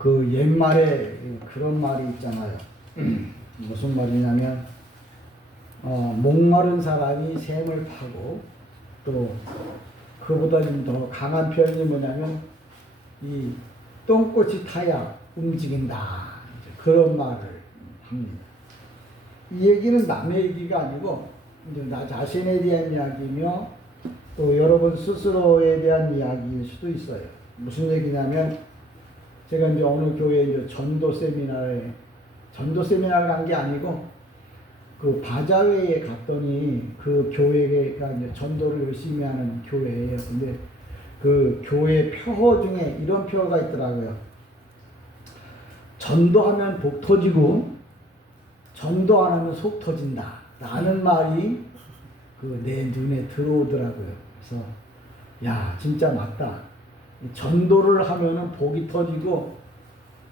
그 옛말에 그런 말이 있잖아요. 무슨 말이냐면 목마른 사람이 샘을 파고, 또 그보다 좀 더 강한 표현이 뭐냐면 이 똥꼬치 타야 움직인다, 그런 말을 합니다. 이 얘기는 남의 얘기가 아니고 이제 나 자신에 대한 이야기며 또 여러분 스스로에 대한 이야기일 수도 있어요. 무슨 얘기냐면, 제가 이제 어느 교회 이제 전도 세미나를 간 게 아니고 그 바자회에 갔더니, 그 교회가 이제 전도를 열심히 하는 교회예요. 근데 그 교회 표어 중에 이런 표어가 있더라고요. 전도하면 복 터지고 전도 안 하면 속 터진다 라는 말이 그 내 눈에 들어오더라고요. 그래서 야, 진짜 맞다. 전도를 하면은 복이 터지고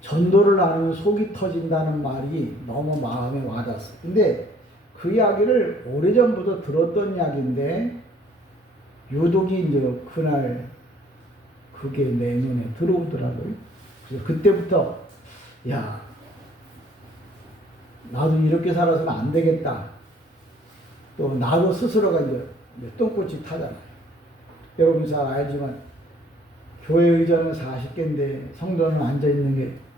전도를 안 하면 속이 터진다는 말이 너무 마음에 와닿았어요. 근데 그 이야기를 오래전부터 들었던 이야기인데 유독이 이제 그날 그게 내 눈에 들어오더라고요. 그래서 그때부터 야, 나도 이렇게 살아서는 안 되겠다. 또 나도 스스로가 이제 똥꼬치 타잖아요. 여러분 잘 알지만 교회 의자는 40개인데 성도는 앉아있는 게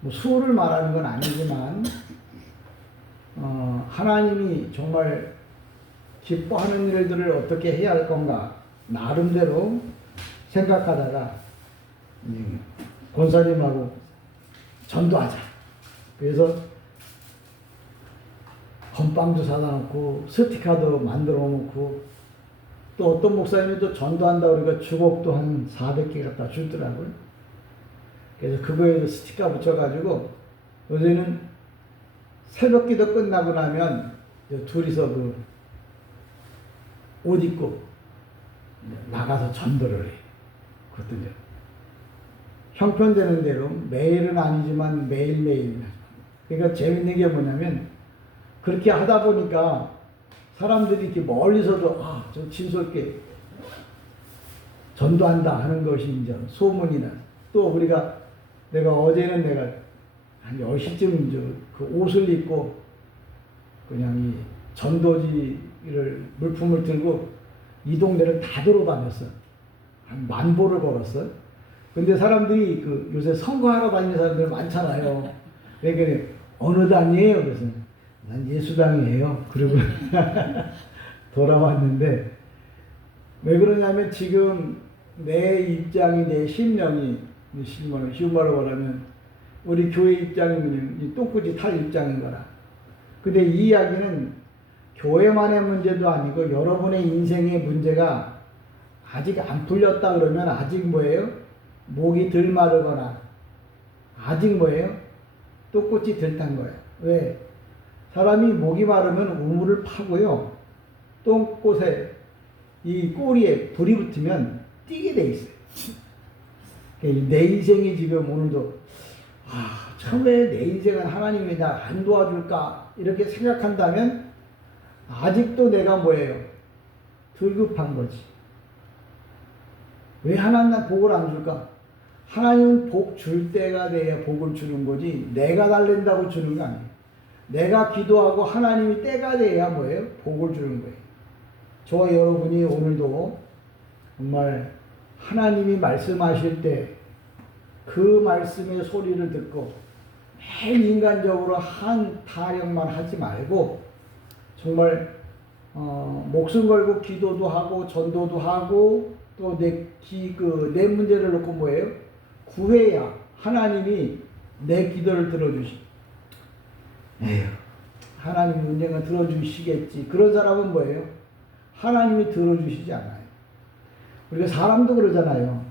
뭐 수를 말하는 건 아니지만, 하나님이 정말 기뻐하는 일들을 어떻게 해야 할 건가 나름대로 생각하다가 권사님하고 전도하자. 그래서 건빵도 사다 놓고 스티커도 만들어 놓고, 또 어떤 목사님이 또 전도한다고 그러니까 주곡도 한 400개 갖다 주더라고요. 그래서 그거에 스티커 붙여가지고 요새는 새벽 기도 끝나고 나면 둘이서 그 옷 입고 나가서 전도를 해. 그것도 이제 형편되는 대로 매일은 아니지만 매일매일. 그러니까 재밌는 게 뭐냐면, 그렇게 하다 보니까 사람들이 이렇게 멀리서도 저 진솔게 전도한다 하는 것이 이제 소문이 나. 또 내가 어제는 한 10시쯤 그 옷을 입고 그냥 이 전도지를 물품을 들고 이 동네를 다 돌아다녔어. 한 1000보를 걸었어. 근데 사람들이 그 요새 선거하러 다니는 사람들 많잖아요. 그러니까 어느 당이에요? 그래서 난 예수당이에요. 그리고 돌아왔는데, 왜 그러냐면 지금 내 입장이, 내 심령이, 쉬운 말로 말하면 우리 교회 입장이 이 똥꼬치 탈 입장인 거라. 근데 이 이야기는 교회만의 문제도 아니고 여러분의 인생의 문제가 아직 안 풀렸다 그러면 아직 뭐예요? 목이 덜 마르거나 아직 뭐예요? 똥꼬치 덜 탄 거예요. 왜? 사람이 목이 마르면 우물을 파고요, 똥꼬에 이 꼬리에 불이 붙으면 뛰게 돼 있어요. 내 인생이 지금 오늘도 처음에 내 인생은 하나님이 나 안 도와줄까 이렇게 생각한다면 아직도 내가 뭐예요? 덜 급한 거지. 왜 하나님 나 복을 안 줄까? 하나님은 복 줄 때가 돼야 복을 주는 거지 내가 달랜다고 주는 거 아니에요. 내가 기도하고 하나님이 때가 돼야 뭐예요? 복을 주는 거예요. 저와 여러분이 오늘도 정말 하나님이 말씀하실 때 그 말씀의 소리를 듣고 매일 인간적으로 한 타령만 하지 말고 정말 목숨 걸고 기도도 하고 전도도 하고 또 내 문제를 놓고 뭐예요? 구해야 하나님이 내 기도를 들어주시. 하나님 문제가 들어주시겠지. 그런 사람은 뭐예요? 하나님이 들어주시지 않아요. 우리가 사람도 그러잖아요.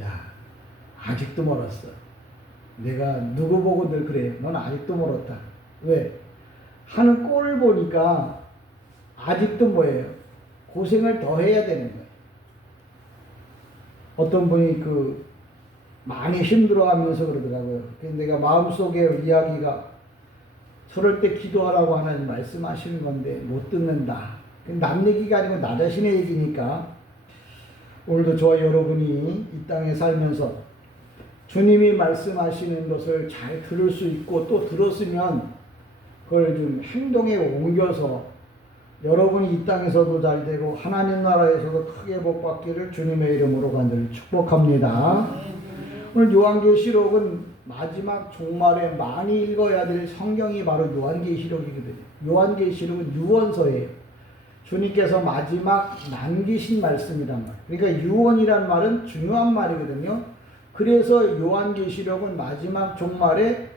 야, 아직도 멀었어. 내가 누구 보고 늘 그래요. 넌 아직도 멀었다. 왜? 하는 꼴을 보니까 아직도 뭐예요? 고생을 더 해야 되는 거예요. 어떤 분이 많이 힘들어하면서 그러더라고요. 내가 마음속에 이야기가 저럴 때 기도하라고 하나님 말씀하시는 건데 못 듣는다. 남 얘기가 아니고 나 자신의 얘기니까 오늘도 저와 여러분이 이 땅에 살면서 주님이 말씀하시는 것을 잘 들을 수 있고 또 들었으면 그걸 좀 행동에 옮겨서 여러분이 이 땅에서도 잘 되고 하나님 나라에서도 크게 복받기를 주님의 이름으로 간절히 축복합니다. 오늘 요한계시록은 마지막 종말에 많이 읽어야 될 성경이 바로 요한계시록이거든요. 요한계시록은 유언서예요. 주님께서 마지막 남기신 말씀이란 말. 그러니까 유언이란 말은 중요한 말이거든요. 그래서 요한계시록은 마지막 종말에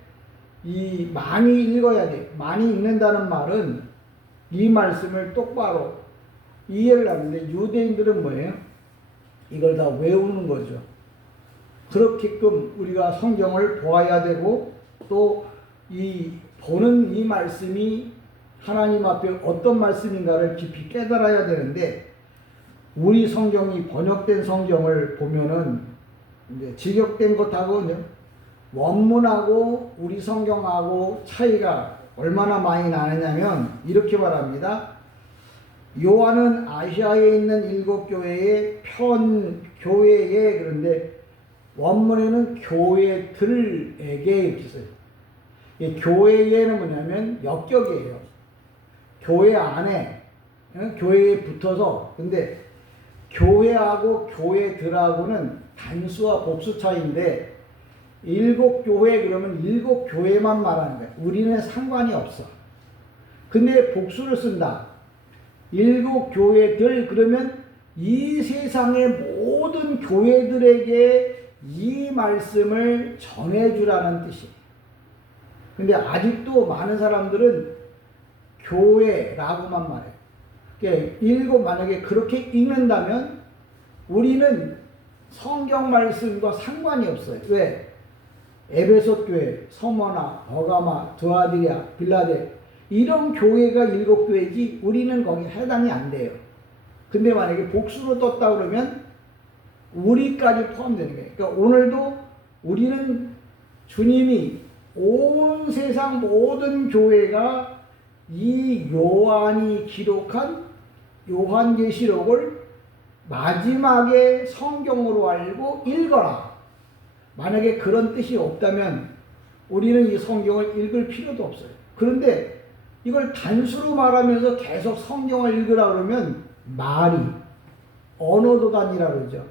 이 많이 읽어야 돼. 많이 읽는다는 말은 이 말씀을 똑바로 이해를 하는데, 유대인들은 뭐예요? 이걸 다 외우는 거죠. 그렇게끔 우리가 성경을 보아야 되고 또 이 보는 이 말씀이 하나님 앞에 어떤 말씀인가를 깊이 깨달아야 되는데, 우리 성경이 번역된 성경을 보면은 이제 직역된 것하고는 원문하고 우리 성경하고 차이가 얼마나 많이 나느냐면 이렇게 말합니다. 요한은 아시아에 있는 7교회의 교회에, 그런데 원문에는 교회들에게 이렇게 써요. 이 교회에는 뭐냐면 역격이에요. 교회 안에, 교회에 붙어서. 근데 교회하고 교회들하고는 단수와 복수 차이인데, 7교회 그러면 7교회만 말하는 거예요. 우리는 상관이 없어. 근데 복수를 쓴다. 7교회들 그러면 이 세상의 모든 교회들에게 이 말씀을 전해주라는 뜻이에요. 근데 아직도 많은 사람들은 교회라고만 말해요. 그러니까 만약에 그렇게 읽는다면 우리는 성경 말씀과 상관이 없어요. 왜? 에베소 교회, 서머나, 버가마, 드아디아, 빌라델 이런 교회가 7교회지 우리는 거기 해당이 안 돼요. 근데 만약에 복수로 떴다 그러면 우리까지 포함되는 거예요. 그러니까 오늘도 우리는 주님이 온 세상 모든 교회가 이 요한이 기록한 요한계시록을 마지막에 성경으로 알고 읽어라. 만약에 그런 뜻이 없다면 우리는 이 성경을 읽을 필요도 없어요. 그런데 이걸 단수로 말하면서 계속 성경을 읽으라 그러면 말이 언어도단이라 그러죠.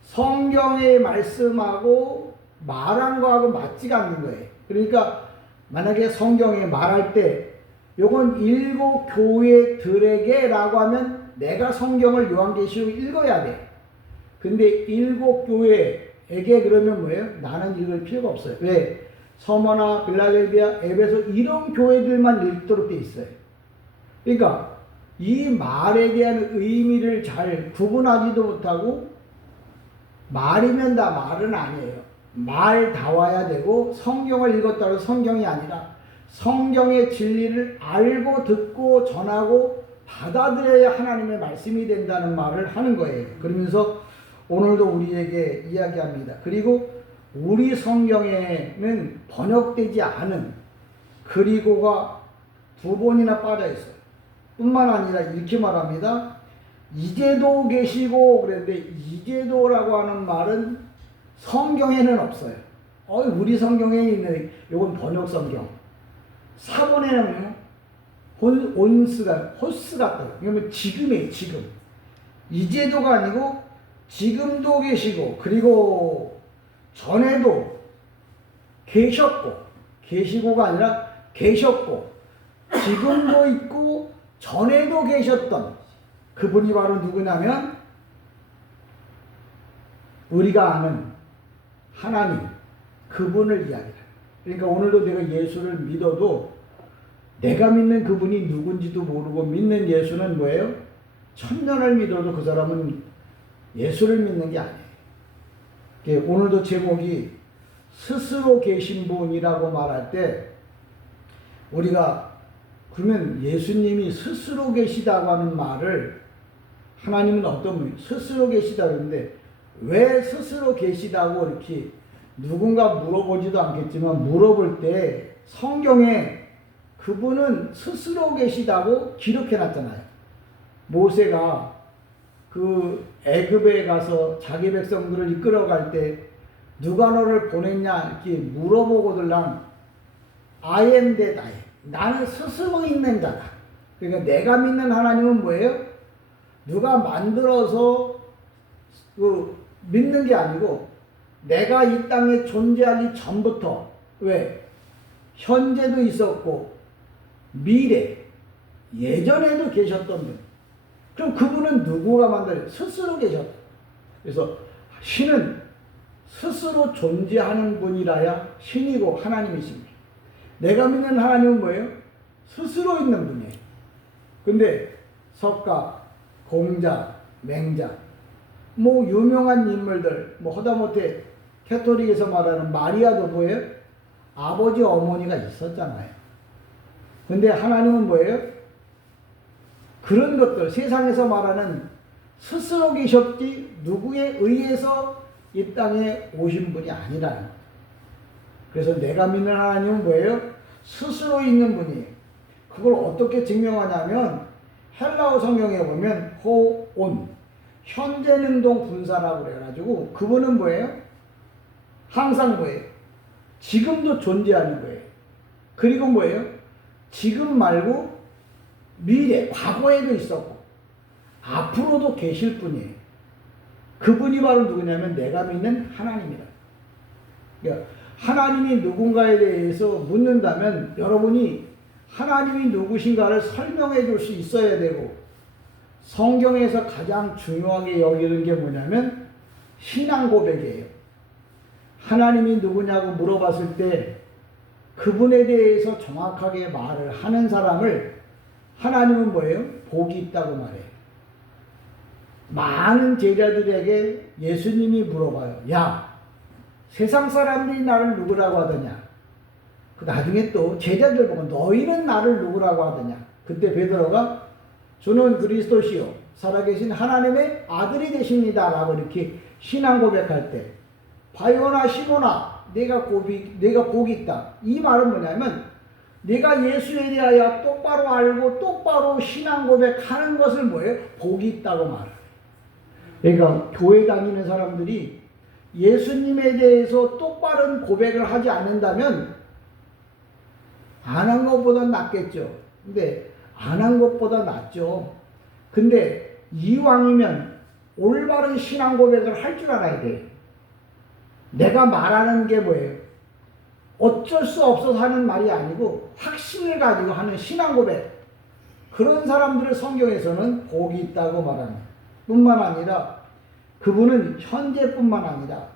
성경의 말씀하고 말한 거하고 맞지가 않는 거예요. 그러니까 만약에 성경에 말할 때 요건 7교회들에게 라고 하면 내가 성경을 요한계시록 읽어야 돼. 근데 7교회에게 그러면 뭐예요? 나는 읽을 필요가 없어요. 왜? 서머나, 빌라델비아, 에베소 이런 교회들만 읽도록 돼 있어요. 그러니까 이 말에 대한 의미를 잘 구분하지도 못하고 말이면 다 말은 아니에요. 말 다 와야 되고 성경을 읽었다고 성경이 아니라 성경의 진리를 알고 듣고 전하고 받아들여야 하나님의 말씀이 된다는 말을 하는 거예요. 그러면서 오늘도 우리에게 이야기합니다. 그리고 우리 성경에는 번역되지 않은 그리고가 2번이나 빠져 있어요. 뿐만 아니라 이렇게 말합니다. 이제도 계시고 그랬는데 이제도라고 하는 말은 성경에는 없어요. 우리 성경에 있는 이건 번역 성경. 4번에는 호스 같다. 이러면 지금이에요. 지금. 이제도가 아니고 지금도 계시고 그리고 전에도 계셨고 계시고가 아니라 계셨고 지금도 있고 전에도 계셨던 그분이 바로 누구냐면 우리가 아는 하나님 그분을 이야기해요. 그러니까 오늘도 내가 예수를 믿어도 내가 믿는 그분이 누군지도 모르고 믿는 예수는 뭐예요? 천년을 믿어도 그 사람은 예수를 믿는 게 아니에요. 오늘도 제목이 스스로 계신 분이라고 말할 때 우리가 그러면 예수님이 스스로 계시다고 하는 말을 하나님은 어떤 분이 스스로 계시다 그러는데 왜 스스로 계시다고 이렇게 누군가 물어보지도 않겠지만 물어볼 때 성경에 그분은 스스로 계시다고 기록해 놨잖아요. 모세가 그 애굽에 가서 자기 백성들을 이끌어갈 때 누가 너를 보냈냐 이렇게 물어보고들랑 I am that I am. 나는 스스로 있는 자다. 그러니까 내가 믿는 하나님은 뭐예요? 누가 만들어서 믿는 게 아니고 내가 이 땅에 존재하기 전부터 왜? 현재도 있었고 미래, 예전에도 계셨던 분. 그럼 그분은 누구가 만들어요? 스스로 계셨다. 그래서 신은 스스로 존재하는 분이라야 신이고 하나님이십니다. 내가 믿는 하나님은 뭐예요? 스스로 있는 분이에요. 근데 석가, 공자, 맹자, 뭐 유명한 인물들, 뭐 하다못해 캐토릭에서 말하는 마리아도 뭐예요? 아버지, 어머니가 있었잖아요. 근데 하나님은 뭐예요? 그런 것들, 세상에서 말하는 스스로 계셨지 누구에 의해서 이 땅에 오신 분이 아니라는 거예요. 그래서 내가 믿는 하나님은 뭐예요? 스스로 있는 분이에요. 그걸 어떻게 증명하냐면 헬라어 성경에 보면 호온, 현재 능동 분사라고 그래가지고 그분은 뭐예요? 항상 뭐예요? 지금도 존재하는 거예요. 그리고 뭐예요? 지금 말고 미래, 과거에도 있었고 앞으로도 계실 분이에요. 그분이 바로 누구냐면 내가 믿는 하나님이다. 그러니까 하나님이 누군가에 대해서 묻는다면 여러분이 하나님이 누구신가를 설명해 줄 수 있어야 되고 성경에서 가장 중요하게 여기는 게 뭐냐면 신앙 고백이에요. 하나님이 누구냐고 물어봤을 때 그분에 대해서 정확하게 말을 하는 사람을 하나님은 뭐예요? 복이 있다고 말해요. 많은 제자들에게 예수님이 물어봐요. 야, 세상 사람들이 나를 누구라고 하더냐? 그 나중에 또 제자들 보고 너희는 나를 누구라고 하더냐? 그때 베드로가 주는 그리스도시요 살아계신 하나님의 아들이 되십니다 라고 이렇게 신앙 고백할 때 바요나 시몬아 내가 복이 있다. 이 말은 뭐냐면 내가 예수에 대하여 똑바로 알고 똑바로 신앙 고백하는 것을 뭐예요? 복이 있다고 말해요. 그러니까 교회 다니는 사람들이 예수님에 대해서 똑바른 고백을 하지 않는다면 안 한 것보다 낫겠죠. 근데 안 한 것보다 낫죠. 근데 이왕이면 올바른 신앙 고백을 할 줄 알아야 돼. 내가 말하는 게 뭐예요? 어쩔 수 없어서 하는 말이 아니고 확신을 가지고 하는 신앙 고백. 그런 사람들을 성경에서는 복이 있다고 말합니다. 뿐만 아니라 그분은 현재뿐만 아니라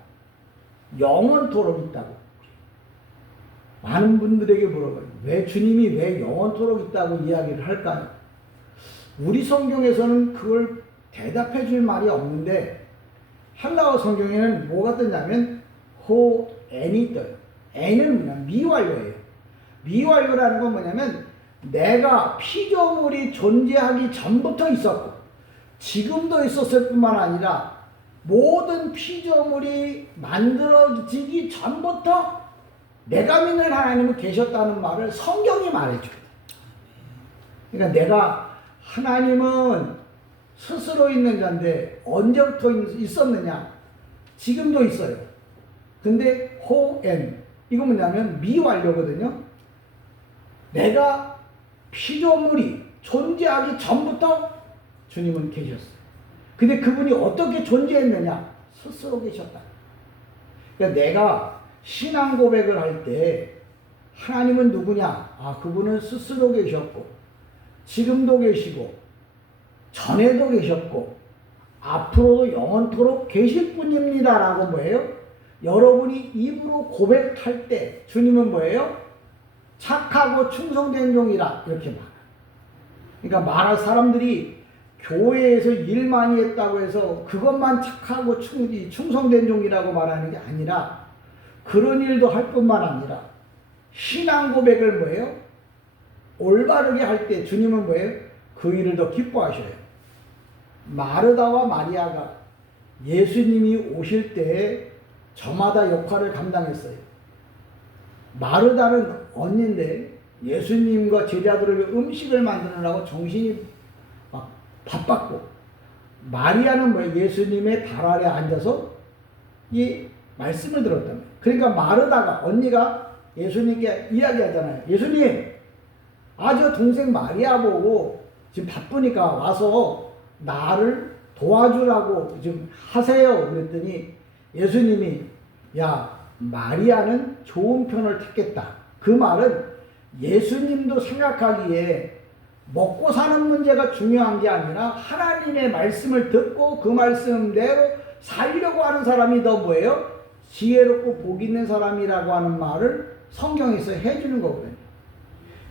영원토록 있다고. 많은 분들에게 물어봐요. 왜 주님이 왜 영원토록 있다고 이야기를 할까요? 우리 성경에서는 그걸 대답해 줄 말이 없는데 헬라어 성경에는 뭐가 뜨냐면 호엔이 떠요. 엔은 뭐냐? 미완료예요. 미완료라는 건 뭐냐면 내가 피조물이 존재하기 전부터 있었고 지금도 있었을 뿐만 아니라 모든 피조물이 만들어지기 전부터 내가 믿는 하나님은 계셨다는 말을 성경이 말해줘요. 그러니까 내가 하나님은 스스로 있는 자인데 언제부터 있었느냐? 지금도 있어요. 근데 호엔 이거 뭐냐면 미완료거든요. 내가 피조물이 존재하기 전부터 주님은 계셨어요. 근데 그분이 어떻게 존재했느냐? 스스로 계셨다. 그러니까 내가 신앙 고백을 할 때 하나님은 누구냐? 아, 그분은 스스로 계셨고 지금도 계시고 전에도 계셨고 앞으로도 영원토록 계실 분입니다 라고 뭐예요? 여러분이 입으로 고백할 때 주님은 뭐예요? 착하고 충성된 종이라 이렇게 말해요. 그러니까 말할 사람들이 교회에서 일 많이 했다고 해서 그것만 착하고 충성된 종이라고 말하는 게 아니라 그런 일도 할 뿐만 아니라 신앙 고백을 뭐예요? 올바르게 할 때 주님은 뭐예요? 그 일을 더 기뻐하셔요. 마르다와 마리아가 예수님이 오실 때 저마다 역할을 감당했어요. 마르다는 언니인데 예수님과 제자들을 음식을 만드느라고 정신이 막 바빴고 마리아는 뭐예요? 예수님의 발 아래 앉아서 이 말씀을 들었단 말이에요. 그러니까 마르다가 언니가 예수님께 이야기하잖아요. 예수님, 저 동생 마리아 보고 지금 바쁘니까 와서 나를 도와주라고 좀 하세요. 그랬더니 예수님이 야, 마리아는 좋은 편을 택했다. 그 말은 예수님도 생각하기에 먹고 사는 문제가 중요한 게 아니라 하나님의 말씀을 듣고 그 말씀대로 살려고 하는 사람이 더 뭐예요? 지혜롭고 복 있는 사람이라고 하는 말을 성경에서 해주는 거거든요.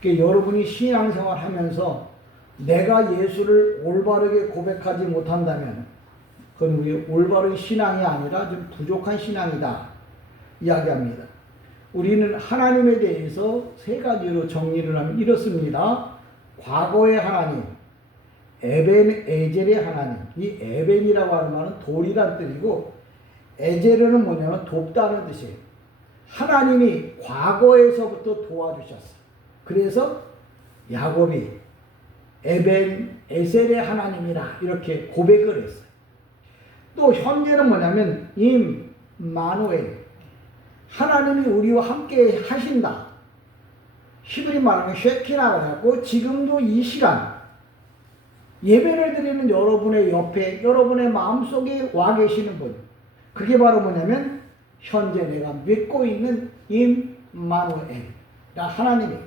그러니까 여러분이 신앙생활 하면서 내가 예수를 올바르게 고백하지 못한다면 그건 우리 올바른 신앙이 아니라 좀 부족한 신앙이다 이야기합니다. 우리는 하나님에 대해서 세 가지로 정리를 하면 이렇습니다. 과거의 하나님, 에벤 에젤의 하나님. 이 에벤이라고 하는 말은 돌이란 뜻이고 에젤은 뭐냐면 돕다는 뜻이에요. 하나님이 과거에서부터 도와주셨어요. 그래서 야곱이 에벤 에셀의 하나님이라 이렇게 고백을 했어요. 또 현재는 뭐냐면 임마누엘, 하나님이 우리와 함께 하신다. 히브리 말하면 쉐키나 그래갖고 지금도 이 시간 예배를 드리는 여러분의 옆에 여러분의 마음속에 와 계시는 분, 그게 바로 뭐냐면 현재 내가 믿고 있는 임마누엘 하나님이에요.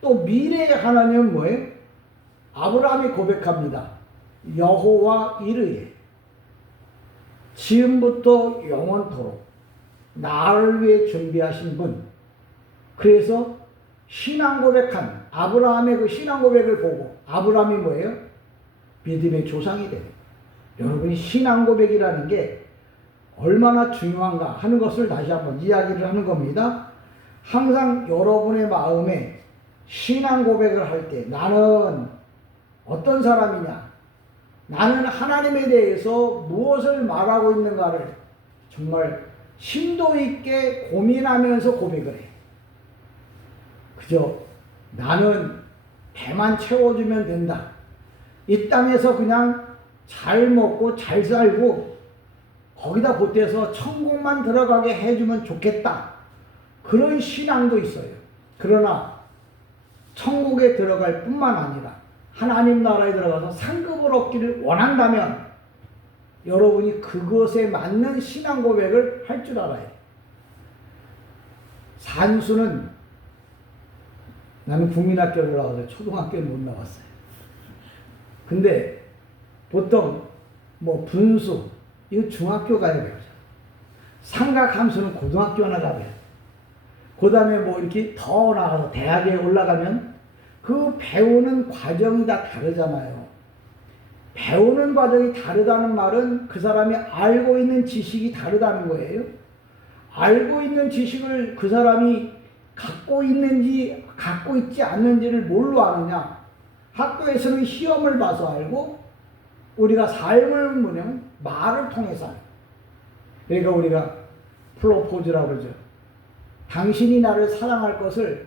또 미래의 하나님은 뭐예요? 아브라함이 고백합니다. 여호와 이르에 지금부터 영원토록 나를 위해 준비하신 분. 그래서 신앙 고백한 아브라함의 그 신앙 고백을 보고 아브라함이 뭐예요? 믿음의 조상이 돼요. 여러분이 신앙 고백이라는 게 얼마나 중요한가 하는 것을 다시 한번 이야기를 하는 겁니다. 항상 여러분의 마음에 신앙 고백을 할 때 나는 어떤 사람이냐, 나는 하나님에 대해서 무엇을 말하고 있는가를 정말 심도 있게 고민하면서 고백을 해. 그저 나는 배만 채워주면 된다. 이 땅에서 그냥 잘 먹고 잘 살고 거기다 보태서 천국만 들어가게 해주면 좋겠다. 그런 신앙도 있어요. 그러나 천국에 들어갈 뿐만 아니라 하나님 나라에 들어가서 상급을 얻기를 원한다면 여러분이 그것에 맞는 신앙 고백을 할 줄 알아야 돼요. 산수는 나는 국민학교를 나와서 초등학교는 못 나왔어요. 근데 보통 뭐 분수 이거 중학교 가야 배우죠. 삼각함수는 고등학교 하나 가야 돼요. 그 다음에 뭐 이렇게 더 나가서 대학에 올라가면 그 배우는 과정이 다 다르잖아요. 배우는 과정이 다르다는 말은 그 사람이 알고 있는 지식이 다르다는 거예요. 알고 있는 지식을 그 사람이 갖고 있는지 갖고 있지 않는지를 뭘로 아느냐? 학교에서는 시험을 봐서 알고 우리가 삶을 뭐냐면 말을 통해서 알고. 그러니까 우리가 프로포즈라고 그러죠. 당신이 나를 사랑할 것을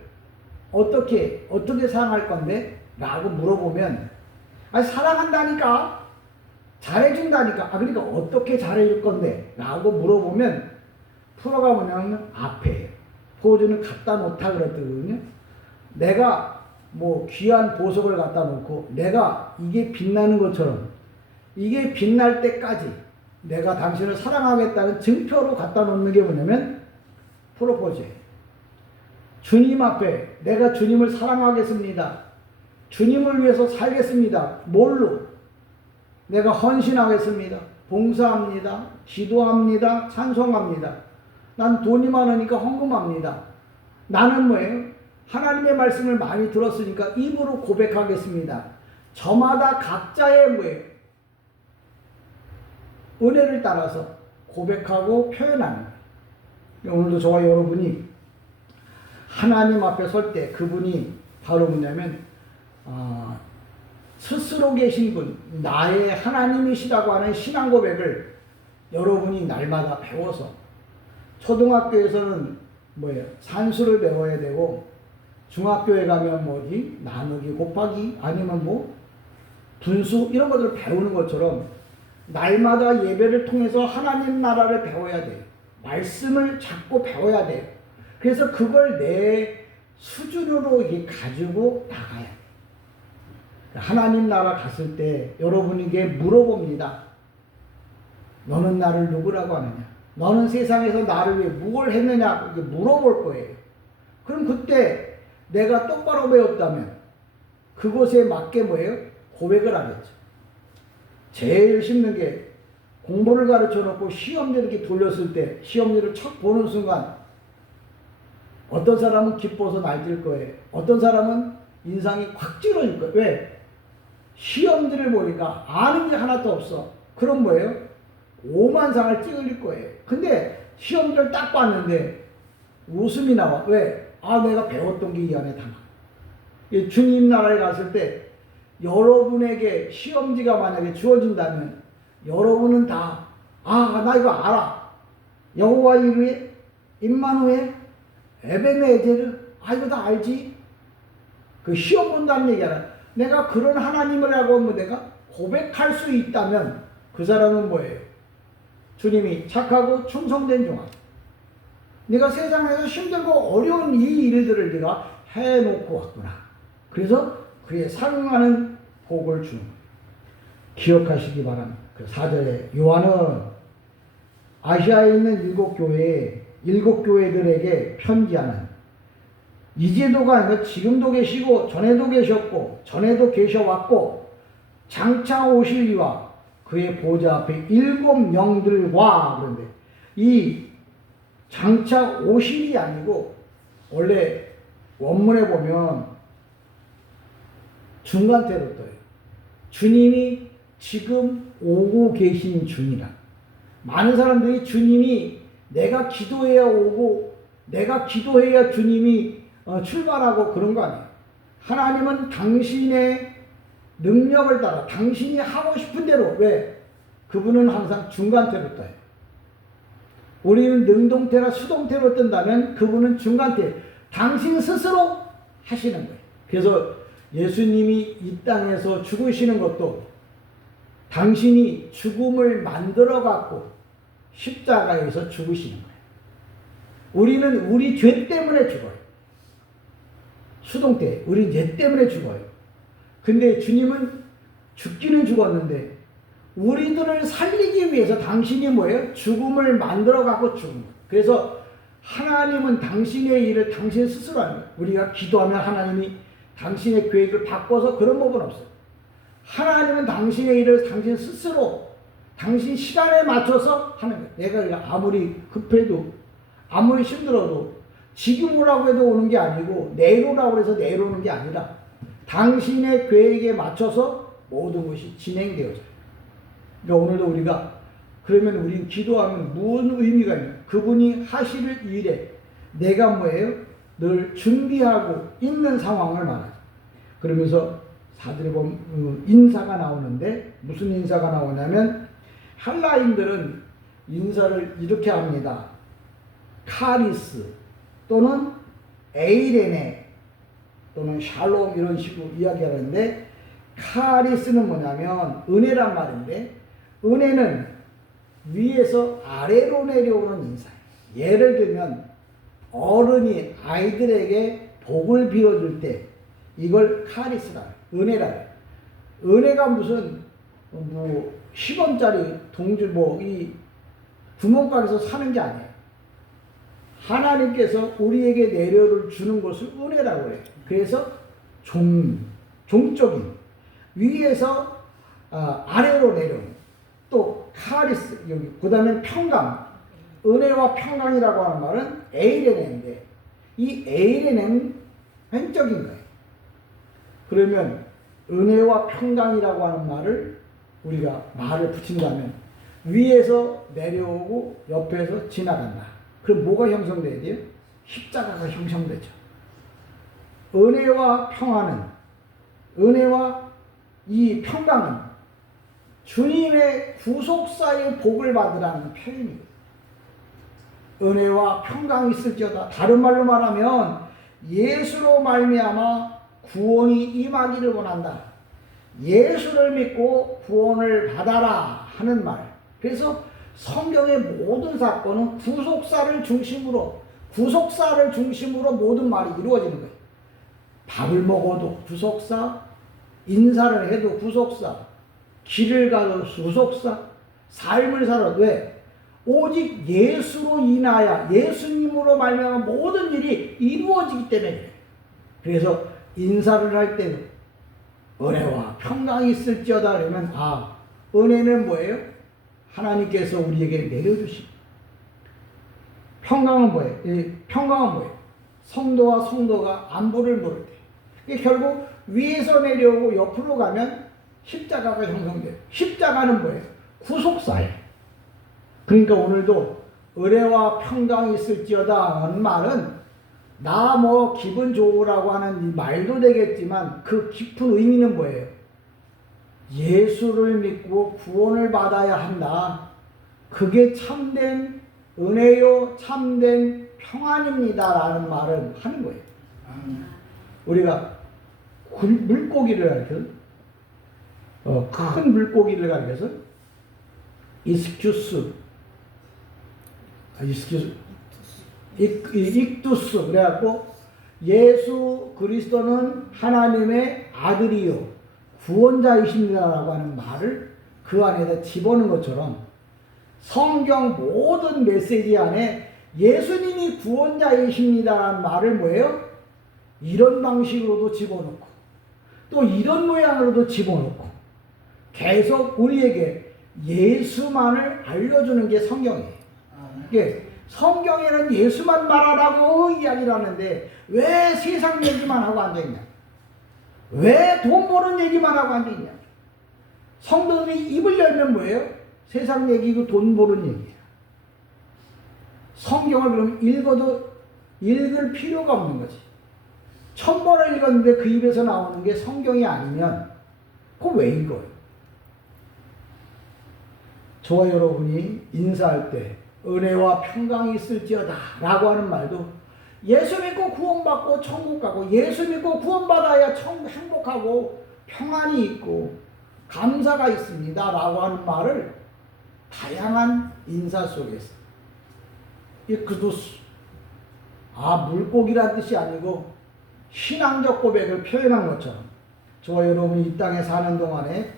어떻게 사랑할 건데? 라고 물어보면 사랑한다니까, 잘해준다니까. 그러니까 어떻게 잘해줄 건데? 라고 물어보면 프로가 뭐냐면 앞에 포즈는 갖다 놓다 그랬거든요. 내가 뭐 귀한 보석을 갖다 놓고 내가 이게 빛나는 것처럼 이게 빛날 때까지 내가 당신을 사랑하겠다는 증표로 갖다 놓는 게 뭐냐면 프로포즈예요. 주님 앞에 내가 주님을 사랑하겠습니다. 주님을 위해서 살겠습니다. 뭘로? 내가 헌신하겠습니다. 봉사합니다. 기도합니다. 찬송합니다. 난 돈이 많으니까 헌금합니다. 나는 뭐예요? 하나님의 말씀을 많이 들었으니까 입으로 고백하겠습니다. 저마다 각자의 뭐예요? 은혜를 따라서 고백하고 표현하는 거예요. 오늘도 저와 여러분이 하나님 앞에 설 때 그분이 바로 뭐냐면 스스로 계신 분, 나의 하나님이시라고 하는 신앙 고백을 여러분이 날마다 배워서 초등학교에서는 뭐예요? 산수를 배워야 되고 중학교에 가면 뭐지? 나누기 곱하기 아니면 뭐 분수 이런 것들을 배우는 것처럼 날마다 예배를 통해서 하나님 나라를 배워야 돼요. 말씀을 자꾸 배워야 돼요. 그래서 그걸 내 수준으로 이렇게 가지고 나가야 돼요. 하나님 나라 갔을 때 여러분에게 물어봅니다. 너는 나를 누구라고 하느냐? 너는 세상에서 나를 위해 무엇을 했느냐? 이렇게 물어볼 거예요. 그럼 그때 내가 똑바로 배웠다면 그것에 맞게 뭐예요? 고백을 하겠죠. 제일 쉽는 게 공부를 가르쳐 놓고 시험지 이렇게 돌렸을 때 시험지를 척 보는 순간 어떤 사람은 기뻐서 날뛸 거예요. 어떤 사람은 인상이 확 찌러질 거예요. 왜? 시험지를 보니까 아는 게 하나도 없어. 그럼 뭐예요? 오만상을 찍을 거예요. 근데 시험지를 딱 봤는데 웃음이 나와. 왜? 아, 내가 배웠던 게 이 안에 담아. 주님 나라에 갔을 때 여러분에게 시험지가 만약에 주어진다면 여러분은 다, 아, 나 이거 알아. 여호와 이르에 임마누엘 에베네제르, 아, 이거 다 알지. 그 시험 본다는 얘기 알아. 내가 그런 하나님을 하고 하면 내가 고백할 수 있다면 그 사람은 뭐예요? 주님이 착하고 충성된 종아. 네가 세상에서 힘들고 어려운 이 일들을 네가 해놓고 왔구나. 그래서 그에 상응하는 복을 주는 거예요. 기억하시기 바랍니다. 그 4절에 요한은 아시아에 있는 7교회들에게 편지하는, 이제도가 아니라 지금도 계시고 전에도 계셨고 전에도 계셔왔고 장차 오실 이와 그의 보좌 앞에 7 영들과, 그런데 이 장차 오실이 아니고 원래 원문에 보면 중간태로 떠요. 주님이 지금 오고 계신 중이라. 많은 사람들이 주님이 내가 기도해야 오고 내가 기도해야 주님이 출발하고 그런 거 아니에요. 하나님은 당신의 능력을 따라 당신이 하고 싶은 대로, 왜? 그분은 항상 중간태로 떠요. 우리는 능동태나 수동태로 뜬다면 그분은 중간태, 당신 스스로 하시는 거예요. 그래서 예수님이 이 땅에서 죽으시는 것도 당신이 죽음을 만들어 갖고 십자가에서 죽으시는 거예요. 우리는 우리 죄 때문에 죽어요. 수동태, 우리 죄 때문에 죽어요. 근데 주님은 죽기는 죽었는데 우리들을 살리기 위해서 당신이 뭐예요? 죽음을 만들어 갖고 죽은 거예요. 그래서 하나님은 당신의 일을 당신 스스로 하는 거예요. 우리가 기도하면 하나님이 당신의 계획을 바꿔서 그런 법은 없어요. 하나님은 당신의 일을 당신 스스로 당신 시간에 맞춰서 하는 거예요. 내가 아무리 급해도 아무리 힘들어도 지금 오라고 해도 오는 게 아니고 내일 오라고 해서 내일 오는 게 아니라 당신의 계획에 맞춰서 모든 것이 진행되어져요. 그러니까 오늘도 우리가 그러면 우리는 기도하면 무슨 의미가 있냐? 그분이 하실 일에 내가 뭐예요? 늘 준비하고 있는 상황을 말하죠. 그러면서 4절에 보면 인사가 나오는데 무슨 인사가 나오냐면 헬라인들은 인사를 이렇게 합니다. 카리스 또는 에이레네 또는 샬롬 이런 식으로 이야기하는데, 카리스는 뭐냐면 은혜란 말인데, 은혜는 위에서 아래로 내려오는 인사예요. 예를 들면 어른이 아이들에게 복을 빌어줄 때 이걸 카리스라 해요. 은혜라 해요. 은혜가 무슨 10원짜리 동줄 이 구멍가게에서 사는 게 아니에요. 하나님께서 우리에게 내려를 주는 것을 은혜라고 해요. 그래서 종적인 위에서 아래로 내려오는, 또 카리스, 여기 그 다음에 평강, 은혜와 평강이라고 하는 말은 에이레네인데 이 에이레네는 횡적인 거예요. 그러면 은혜와 평강이라고 하는 말을 우리가 말을 붙인다면 위에서 내려오고 옆에서 지나간다. 그럼 뭐가 형성돼야 돼요? 십자가가 형성되죠. 은혜와 평화는, 은혜와 이 평강은 주님의 구속사의 복을 받으라는 표현이에요. 은혜와 평강이 있을지어다. 다른 말로 말하면 예수로 말미암아 구원이 임하기를 원한다. 예수를 믿고 구원을 받아라 하는 말. 그래서 성경의 모든 사건은 구속사를 중심으로 모든 말이 이루어지는 거예요. 밥을 먹어도 구속사, 인사를 해도 구속사, 길을 가도 구속사, 삶을 살아도 왜? 오직 예수로 인하여 예수님으로 말미암아 모든 일이 이루어지기 때문에 그래요. 그래서 인사를 할 때도 은혜와 평강이 있을지어다 그러면 은혜는 뭐예요? 하나님께서 우리에게 내려주신. 평강은 뭐예요? 평강은 뭐예요? 성도와 성도가 안부를 물을 때. 결국 위에서 내려오고 옆으로 가면 십자가가 형성돼요. 십자가는 뭐예요? 구속사예요. 그러니까 오늘도 은혜와 평강이 있을지어다 하는 말은 나 기분 좋으라고 하는 이 말도 되겠지만 그 깊은 의미는 뭐예요? 예수를 믿고 구원을 받아야 한다. 그게 참된 은혜요, 참된 평안입니다. 라는 말을 하는 거예요. 우리가 물고기를 가르쳐서, 큰 물고기를 가르쳐서, 익두스. 그래갖고, 예수 그리스도는 하나님의 아들이요, 구원자이십니다라고 하는 말을 그 안에다 집어넣은 것처럼 성경 모든 메시지 안에 예수님이 구원자이십니다라는 말을 뭐예요? 이런 방식으로도 집어넣고 또 이런 모양으로도 집어넣고 계속 우리에게 예수만을 알려주는 게 성경이에요. 성경에는 예수만 말하라고 이야기를 하는데 왜 세상 얘기만 하고 앉아있냐? 왜 돈 버는 얘기만 하고 앉아있냐? 성도들이 입을 열면 뭐예요? 세상 얘기고 돈 버는 얘기예요. 성경을 그럼 읽어도 읽을 필요가 없는 거지. 1000번을 읽었는데 그 입에서 나오는 게 성경이 아니면 그거 왜 읽어요? 저와 여러분이 인사할 때 은혜와 평강이 있을지어다 라고 하는 말도 예수 믿고 구원받고 천국 가고 예수 믿고 구원받아야 행복하고 평안이 있고 감사가 있습니다 라고 하는 말을 다양한 인사 속에서 물고기란 뜻이 아니고 신앙적 고백을 표현한 것처럼 저와 여러분이 이 땅에 사는 동안에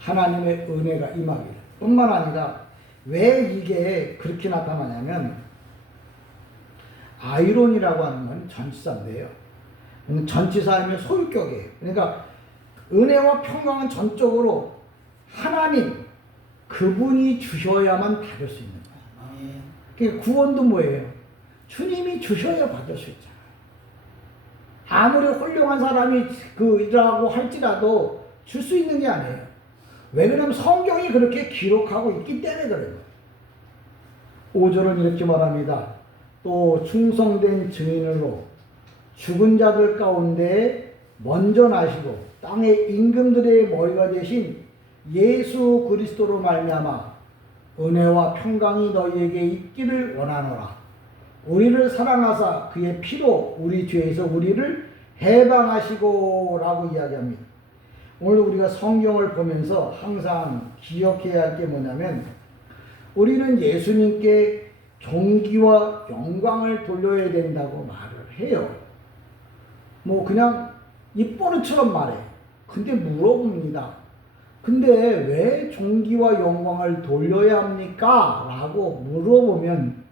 하나님의 은혜가 임하기를 뿐만 아니라 왜 이게 그렇게 나타나냐면 아이론이라고 하는 건 전치사인데요. 전치사이면 소유격이에요. 그러니까 은혜와 평강은 전적으로 하나님 그분이 주셔야만 받을 수 있는 거예요. 그러니까 구원도 뭐예요? 주님이 주셔야 받을 수 있잖아요. 아무리 훌륭한 사람이 이라고 할지라도 줄 수 있는 게 아니에요. 왜 그러냐면 성경이 그렇게 기록하고 있기 때문에 그래요. 5절은 이렇게 말합니다. 또 충성된 증인으로 죽은 자들 가운데 먼저 나시고 땅의 임금들의 머리가 되신 예수 그리스도로 말미암아 은혜와 평강이 너희에게 있기를 원하노라. 우리를 사랑하사 그의 피로 우리 죄에서 우리를 해방하시고 라고 이야기합니다. 오늘 우리가 성경을 보면서 항상 기억해야 할 게 뭐냐면 우리는 예수님께 존귀와 영광을 돌려야 된다고 말을 해요. 그냥 입버릇처럼 말해. 근데 물어봅니다. 근데 왜 존귀와 영광을 돌려야 합니까? 라고 물어보면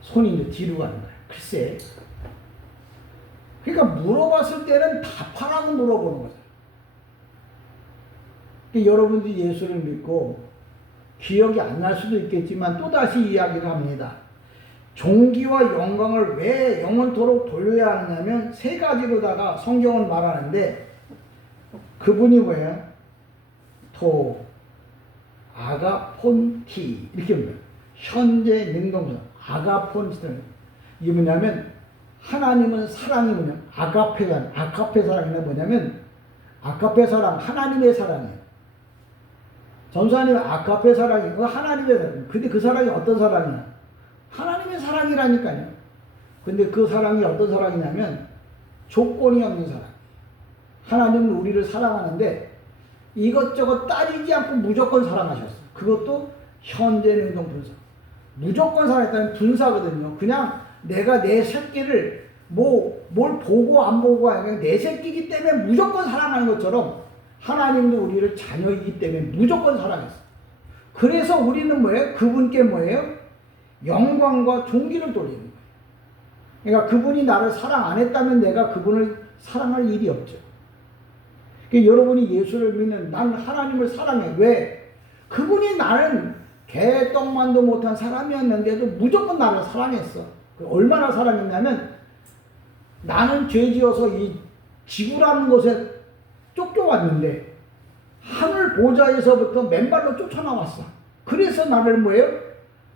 손이 이제 뒤로 가는 거예요. 글쎄. 그러니까 물어봤을 때는 답하라고 물어보는 거죠. 그러니까 여러분들이 예수를 믿고 기억이 안 날 수도 있겠지만 또다시 이야기를 합니다. 존귀와 영광을 왜 영원토록 돌려야 하느냐면 세 가지로다가 성경은 말하는데 그분이 뭐예요? 아가폰티 이렇게 합니다. 현재 능동사 아가폰티는 이게 뭐냐면 하나님은 사랑이 뭐냐면 아가페 사랑이나 뭐냐면 아가페 사랑 하나님의 사랑이에요. 전사님 아가페 사랑이 그거 하나님의 사랑. 근데 그 사랑이 어떤 사랑이냐? 하나님의 사랑이라니까요. 근데 그 사랑이 어떤 사랑이냐면 조건이 없는 사랑. 하나님은 우리를 사랑하는데 이것저것 따지지 않고 무조건 사랑하셨어. 그것도 현재 능동 분사. 무조건 살아있다는 분사거든요. 그냥 내가 내 새끼를 뭘 보고 안 보고가 아니라 내 새끼이기 때문에 무조건 사랑하는 것처럼 하나님도 우리를 자녀이기 때문에 무조건 사랑했어. 그래서 우리는 뭐예요? 그분께 뭐예요? 영광과 존귀를 돌리는 거예요. 그러니까 그분이 나를 사랑 안 했다면 내가 그분을 사랑할 일이 없죠. 그러니까 여러분이 예수를 믿는 난 하나님을 사랑해. 왜? 그분이 나는 개떡만도 못한 사람이었는데도 무조건 나를 사랑했어. 얼마나 사랑했냐면 나는 죄지어서 이 지구라는 곳에 쫓겨왔는데 하늘 보좌에서부터 맨발로 쫓아나왔어. 그래서 나를 뭐예요?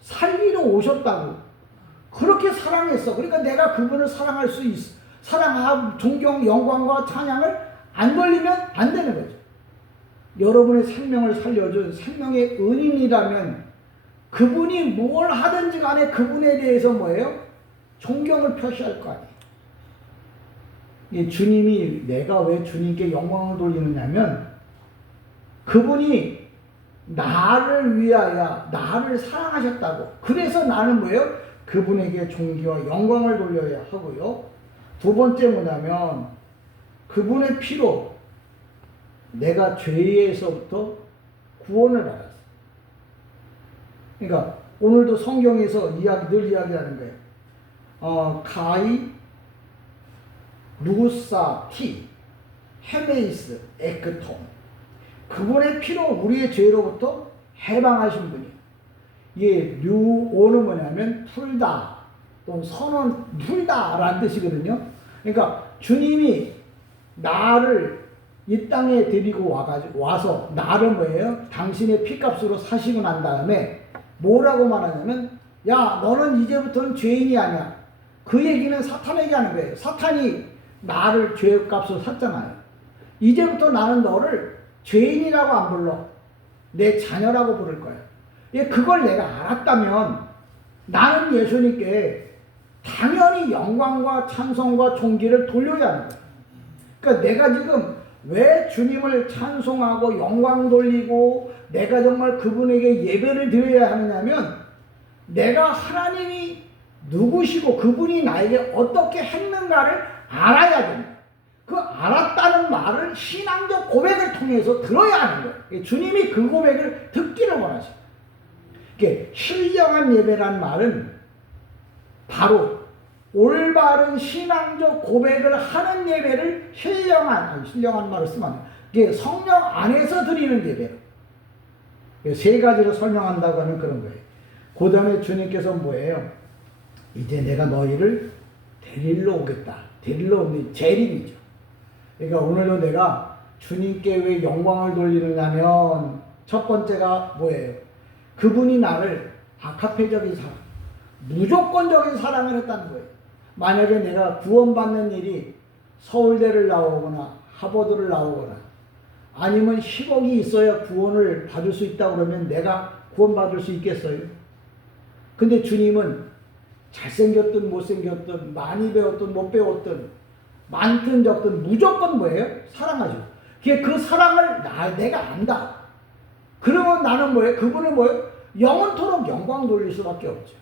살리러 오셨다고. 그렇게 사랑했어. 그러니까 내가 그분을 사랑할 수 있어. 사랑하고 존경, 영광과 찬양을 안 돌리면 안 되는 거죠. 여러분의 생명을 살려준 생명의 은인이라면 그분이 뭘 하든지 간에 그분에 대해서 뭐예요? 존경을 표시할 거 아니에요. 주님이 내가 왜 주님께 영광을 돌리느냐면 그분이 나를 위하여 나를 사랑하셨다고. 그래서 나는 뭐예요? 그분에게 존귀와 영광을 돌려야 하고요. 두 번째 뭐냐면 그분의 피로 내가 죄에서부터 구원을 받았어. 그러니까 오늘도 성경에서 늘 이야기하는 거예요. 가이, 루사, 티, 헤메이스, 에크톤. 그분의 피로 우리의 죄로부터 해방하신 분이에요. 이게 류오는 뭐냐면 풀다, 또 선언, 풀다라는 뜻이거든요. 그러니까 주님이 나를 이 땅에 데리고 와서 나를 뭐예요? 당신의 피값으로 사시고 난 다음에 뭐라고 말하냐면 야 너는 이제부터는 죄인이 아니야. 그 얘기는 사탄에게 하는 거예요. 사탄이 나를 죄값으로 샀잖아요. 이제부터 나는 너를 죄인이라고 안 불러. 내 자녀라고 부를 거야. 그걸 내가 알았다면 나는 예수님께 당연히 영광과 찬송과 존귀를 돌려야 하는 거야. 그러니까 내가 지금 왜 주님을 찬송하고 영광 돌리고 내가 정말 그분에게 예배를 드려야 하느냐면 내가 하나님이 누구시고 그분이 나에게 어떻게 했는가를 알아야 됩니다. 그 알았다는 말을 신앙적 고백을 통해서 들어야 하는 거예요. 주님이 그 고백을 듣기를 원하셔요. 신령한 예배란 말은 바로 올바른 신앙적 고백을 하는 예배를 신령한 말을 쓰면 안 돼요. 성령 안에서 드리는 예배로. 세 가지로 설명한다고 하는 그런 거예요. 그 다음에 주님께서 뭐예요? 이제 내가 너희를 데리러 오겠다. 데리러 오는 재림이죠. 그러니까 오늘도 내가 주님께 왜 영광을 돌리느냐면 첫 번째가 뭐예요? 그분이 나를 아카페적인 사랑, 무조건적인 사랑을 했다는 거예요. 만약에 내가 구원받는 일이 서울대를 나오거나 하버드를 나오거나 아니면 10억이 있어야 구원을 받을 수 있다 그러면 내가 구원받을 수 있겠어요? 근데 주님은 잘생겼든 못생겼든 많이 배웠든 못 배웠든 많든 적든 무조건 뭐예요? 사랑하죠. 그 사랑을 내가 안다. 그러면 나는 뭐예요? 그분은 뭐예요? 영원토록 영광 돌릴 수밖에 없죠.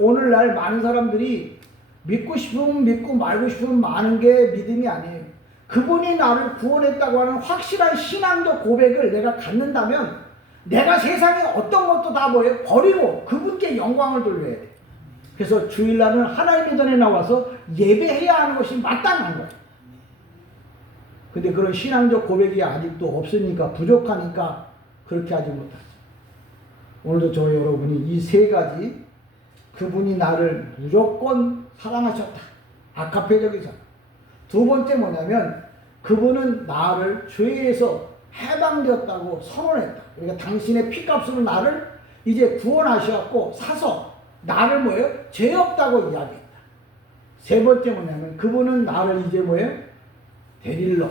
오늘날 많은 사람들이 믿고 싶으면 믿고 말고 싶으면 마는 게 믿음이 아니에요. 그분이 나를 구원했다고 하는 확실한 신앙적 고백을 내가 갖는다면 내가 세상에 어떤 것도 다 뭐예요? 버리고 그분께 영광을 돌려야 돼. 그래서 주일날은 하나님의 전에 나와서 예배해야 하는 것이 마땅한 거예요. 근데 그런 신앙적 고백이 아직도 없으니까 부족하니까 그렇게 하지 못하죠. 오늘도 저 여러분이 이 세 가지 그분이 나를 무조건 사랑하셨다. 아카페적이죠. 두 번째 뭐냐면 그분은 나를 죄에서 해방되었다고 선언했다. 그러니까 당신의 피값으로 나를 이제 구원하셨고 사서 나를 뭐예요? 죄 없다고 이야기했다. 세 번째 뭐냐면 그분은 나를 이제 뭐예요? 데리러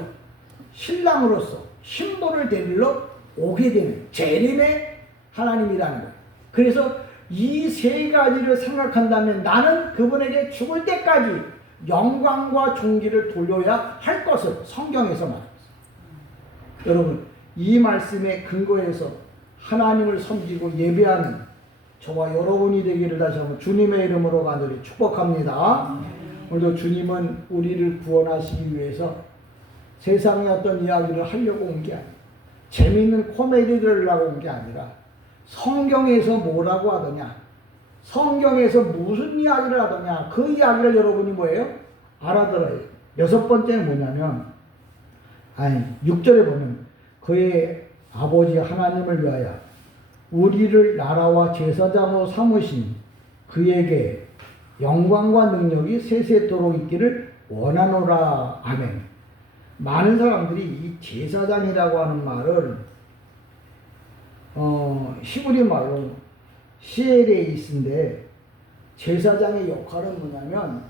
신랑으로서 신부를 데리러 오게 되는 재림의 하나님이라는 거예요. 그래서 이 세 가지를 생각한다면 나는 그분에게 죽을 때까지 영광과 존귀를 돌려야 할 것을 성경에서 말합니다. 여러분 이 말씀에 근거해서 하나님을 섬기고 예배하는 저와 여러분이 되기를 다시 한번 주님의 이름으로 간절히 축복합니다. 오늘도 주님은 우리를 구원하시기 위해서 세상의 어떤 이야기를 하려고 온 게 아니에요. 재미있는 코미디를 하려고 온 게 아니라 성경에서 뭐라고 하더냐, 성경에서 무슨 이야기를 하더냐, 그 이야기를 여러분이 뭐예요? 알아들어요. 여섯 번째는 뭐냐면 6절에 보면 그의 아버지 하나님을 위하여 우리를 나라와 제사장으로 삼으신 그에게 영광과 능력이 세세토록 있기를 원하노라. 아멘. 많은 사람들이 이 제사장이라고 하는 말을 히브리 말로 시에레이스인데, 제사장의 역할은 뭐냐면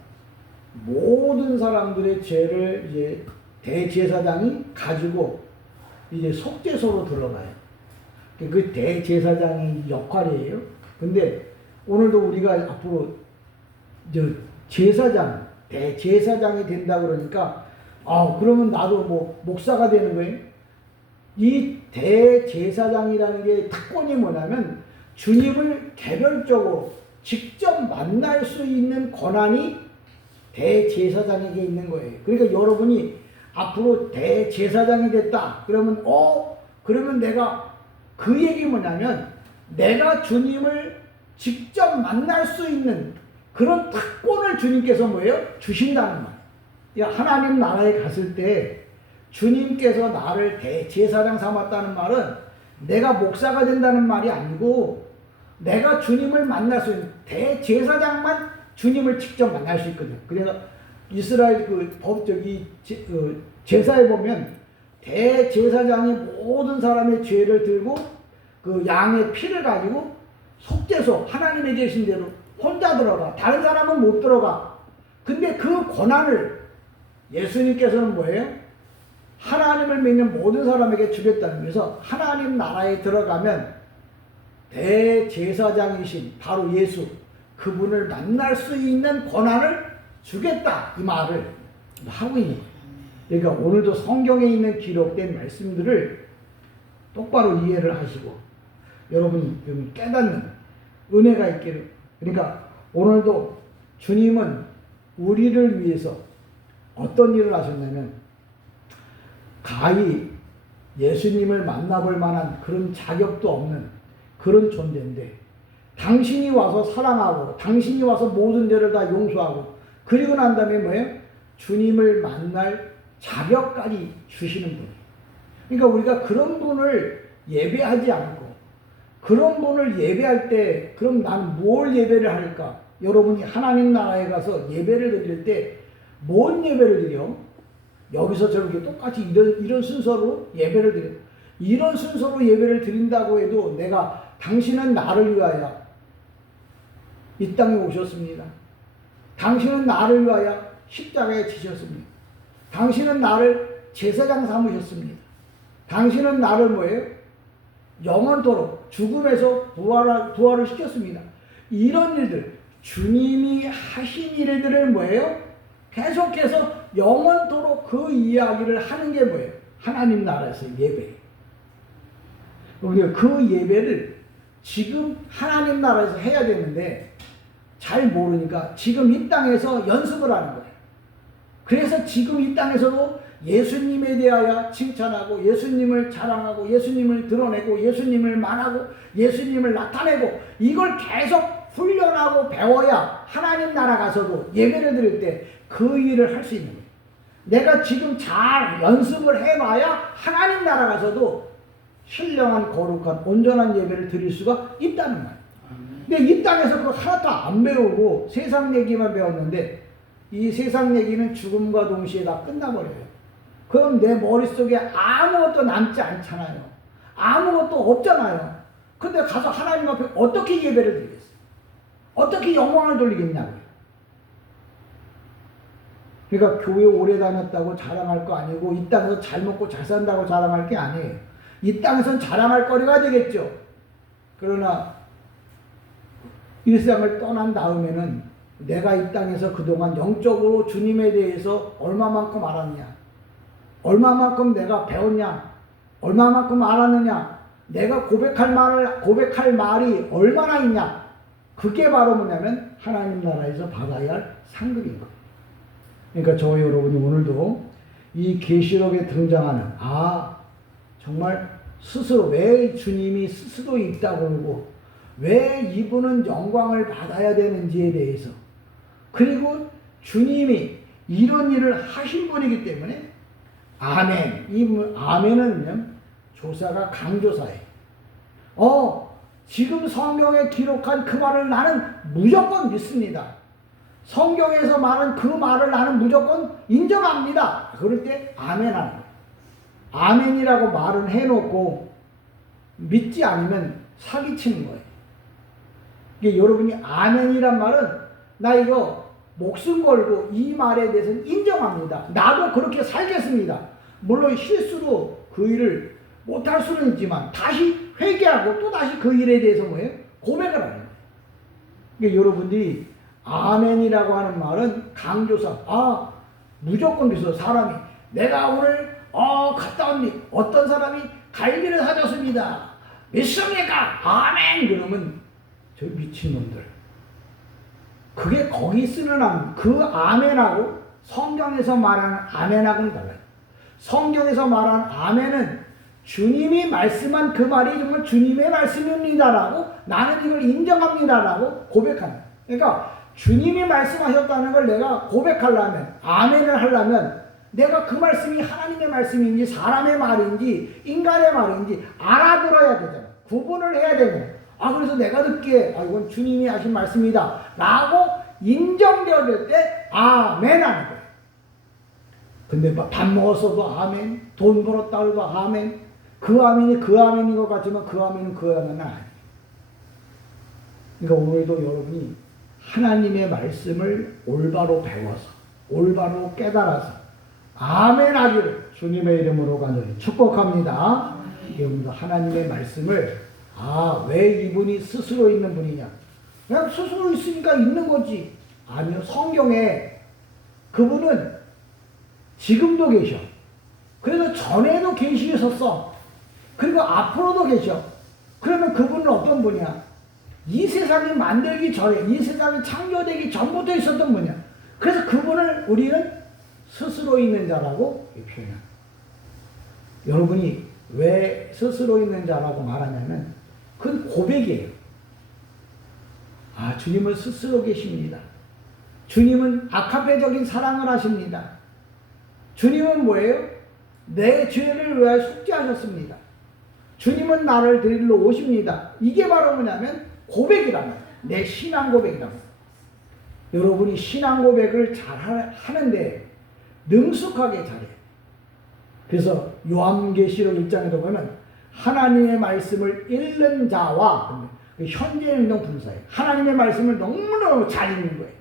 모든 사람들의 죄를 이제 대제사장이 가지고 이제 속죄소로 들어가요. 그 대제사장의 역할이에요. 근데 오늘도 우리가 앞으로 제사장, 대제사장이 된다 그러니까 그러면 나도 뭐 목사가 되는 거예요. 이 대제사장이라는 게 특권이 뭐냐면 주님을 개별적으로 직접 만날 수 있는 권한이 대제사장에게 있는 거예요. 그러니까 여러분이 앞으로 대제사장이 됐다 그러면 그러면 내가 그 얘기 뭐냐면 내가 주님을 직접 만날 수 있는 그런 특권을 주님께서 뭐예요? 주신다는 말. 하나님 나라에 갔을 때 주님께서 나를 대제사장 삼았다는 말은 내가 목사가 된다는 말이 아니고 내가 주님을 만날 수 있는 대제사장만 주님을 직접 만날 수 있거든요. 그래서 이스라엘 제사에 보면 대제사장이 모든 사람의 죄를 들고 그 양의 피를 가지고 속죄소 하나님의 계신 대로 혼자 들어가. 다른 사람은 못 들어가. 근데 그 권한을 예수님께서는 뭐예요? 하나님을 믿는 모든 사람에게 주겠다는 거예요. 하나님 나라에 들어가면 대제사장이신 바로 예수, 그분을 만날 수 있는 권한을 주겠다, 이 말을 하고 있는 거예요. 그러니까 오늘도 성경에 있는 기록된 말씀들을 똑바로 이해를 하시고 여러분이 좀 깨닫는 은혜가 있기를. 그러니까 오늘도 주님은 우리를 위해서 어떤 일을 하셨냐면 가히 예수님을 만나볼 만한 그런 자격도 없는 그런 존재인데 당신이 와서 사랑하고 당신이 와서 모든 죄를 다 용서하고 그리고 난 다음에 뭐예요? 주님을 만날 자격까지 주시는 분. 그러니까 우리가 그런 분을 예배하지 않고 그런 분을 예배할 때 그럼 난 뭘 예배를 할까? 여러분이 하나님 나라에 가서 예배를 드릴 때 뭔 예배를 드려? 여기서 저렇게 똑같이 이런 순서로 예배를 드려. 이런 순서로 예배를 드린다고 해도 내가 당신은 나를 위하여 이 땅에 오셨습니다. 당신은 나를 위하여 십자가에 지셨습니다. 당신은 나를 제사장 삼으셨습니다. 당신은 나를 뭐예요? 영원토록 죽음에서 부활을 시켰습니다. 이런 일들, 주님이 하신 일들을 뭐예요? 계속해서 영원토록 그 이야기를 하는 게 뭐예요? 하나님 나라에서 예배예요. 우리가 그 예배를 지금 하나님 나라에서 해야 되는데 잘 모르니까 지금 이 땅에서 연습을 하는 거예요. 그래서 지금 이 땅에서도 예수님에 대하여 칭찬하고 예수님을 자랑하고 예수님을 드러내고 예수님을 말하고 예수님을 나타내고 이걸 계속 훈련하고 배워야 하나님 나라 가서도 예배를 드릴 때 그 일을 할 수 있는 거예요. 내가 지금 잘 연습을 해봐야 하나님 나라 가서도 신령한 거룩한 온전한 예배를 드릴 수가 있다는 말이에요. 근데 이 땅에서 그거 하나도 안 배우고 세상 얘기만 배웠는데 이 세상 얘기는 죽음과 동시에 다 끝나버려요. 그럼 내 머릿속에 아무것도 남지 않잖아요. 아무것도 없잖아요. 근데 가서 하나님 앞에 어떻게 예배를 드리겠어요? 어떻게 영광을 돌리겠냐고요. 그러니까 교회 오래 다녔다고 자랑할 거 아니고 이 땅에서 잘 먹고 잘 산다고 자랑할 게 아니에요. 이 땅에서는 자랑할 거리가 되겠죠. 그러나 이 세상을 떠난 다음에는 내가 이 땅에서 그동안 영적으로 주님에 대해서 얼마만큼 알았냐, 얼마만큼 내가 배웠냐, 얼마만큼 알았느냐, 내가 고백할 말이 얼마나 있냐? 그게 바로 뭐냐면 하나님 나라에서 받아야 할 상급인 거예요. 그러니까 저와 여러분이 오늘도 이 계시록에 등장하는 정말 스스로 왜 주님이 스스로 있다고 그러고 왜 이분은 영광을 받아야 되는지에 대해서, 그리고 주님이 이런 일을 하신 분이기 때문에 아멘. 이 아멘은 조사가 강조사예요. 지금 성경에 기록한 그 말을 나는 무조건 믿습니다. 성경에서 말한 그 말을 나는 무조건 인정합니다. 그럴 때 아멘 하는 거예요. 아멘이라고 말은 해놓고 믿지 않으면 사기치는 거예요. 이게 여러분이 아멘이란 말은 나 이거 목숨 걸고 이 말에 대해서는 인정합니다. 나도 그렇게 살겠습니다. 물론 실수로 그 일을 못할 수는 있지만 다시 회개하고 또 다시 그 일에 대해서 고백을 하는 거예요. 그러니까 여러분들이 아멘이라고 하는 말은 강조사. 무조건 그래서 사람이 내가 오늘 갔다 온니 어떤 사람이 갈비를 사줬습니다. 믿습니까? 아멘. 그러면 저 미친놈들. 그게 거기 쓰는 그 아멘하고 성경에서 말하는 아멘하고는 달라요. 성경에서 말하는 아멘은 주님이 말씀한 그 말이 정말 주님의 말씀입니다라고 나는 이걸 인정합니다라고 고백하는 거예요. 그러니까 주님이 말씀하셨다는 걸 내가 고백하려면, 아멘을 하려면 내가 그 말씀이 하나님의 말씀인지 사람의 말인지 인간의 말인지 알아들어야 되잖아. 구분을 해야 되잖아. 그래서 내가 듣기에 이건 주님이 하신 말씀이다 라고 인정되어질 때 아멘 하는 거예요. 근데 밥 먹었어도 아멘, 돈 벌었다 해도 아멘. 그 아멘이 그 아멘인 것 같지만 그 아멘은 그 아멘은 아니에요. 그러니까 오늘도 여러분이 하나님의 말씀을 올바로 배워서 올바로 깨달아서 아멘 하기를 주님의 이름으로 간절히 축복합니다. 여러분도 하나님의 말씀을 왜 이분이 스스로 있는 분이냐? 그냥 스스로 있으니까 있는 거지. 아니요. 성경에 그분은 지금도 계셔. 그래서 전에도 계시셨어. 그리고 앞으로도 계셔. 그러면 그분은 어떤 분이야? 이 세상이 만들기 전에, 이 세상이 창조되기 전부터 있었던 분이야. 그래서 그분을 우리는 스스로 있는 자라고 표현합니다. 여러분이 왜 스스로 있는 자라고 말하냐면 그건 고백이에요. 주님은 스스로 계십니다. 주님은 아카페적인 사랑을 하십니다. 주님은 뭐예요? 내 죄를 위하여 속죄하셨습니다. 주님은 나를 데리러 오십니다. 이게 바로 뭐냐면 고백이란 말이에요. 내 신앙 고백이란 말이에요. 여러분이 신앙 고백을 잘 하는데 능숙하게 잘해요. 그래서 요한계시록 1장에도 보면 하나님의 말씀을 읽는 자와 현재 행동 분사예요. 하나님의 말씀을 너무너무 잘 읽는 거예요.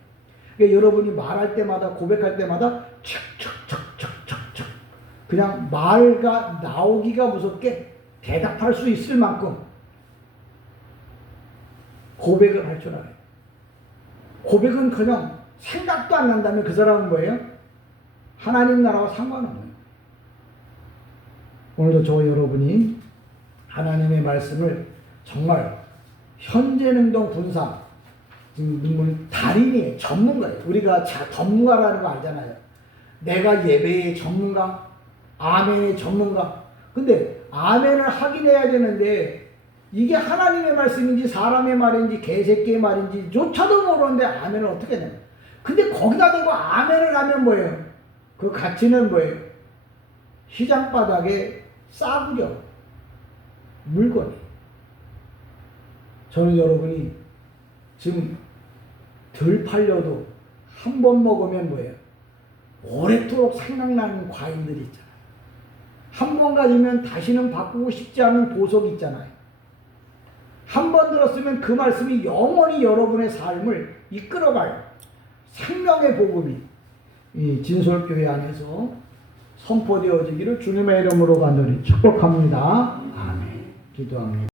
그러니까 여러분이 말할 때마다 고백할 때마다 척척척척척척 그냥 말가 나오기가 무섭게 대답할 수 있을 만큼 고백을 할 줄 알아요. 고백은 그냥 생각도 안 난다면 그 사람은 뭐예요? 하나님 나라와 상관없는 거예요. 오늘도 저와 여러분이 하나님의 말씀을 정말 현재 능동 분사 지금 달인이에요. 전문가예요. 우리가 전문가라는 거 알잖아요. 내가 예배의 전문가, 아멘의 전문가. 근데 아멘을 확인해야 되는데 이게 하나님의 말씀인지 사람의 말인지 개새끼의 말인지 조차도 모르는데 아멘을 어떻게 해야 되나. 근데 거기다 대고 아멘을 하면 뭐예요? 그 가치는 뭐예요? 시장 바닥에 싸구려 물건이. 저는 여러분이 지금 덜 팔려도 한 번 먹으면 뭐예요? 오랫도록 생각나는 과일들이 있잖아요. 한 번 가지면 다시는 바꾸고 싶지 않은 보석이 있잖아요. 한 번 들었으면 그 말씀이 영원히 여러분의 삶을 이끌어갈 생명의 복음이 이 진솔교회 안에서 선포되어지기를 주님의 이름으로 간절히 축복합니다. 아멘. 기도합니다.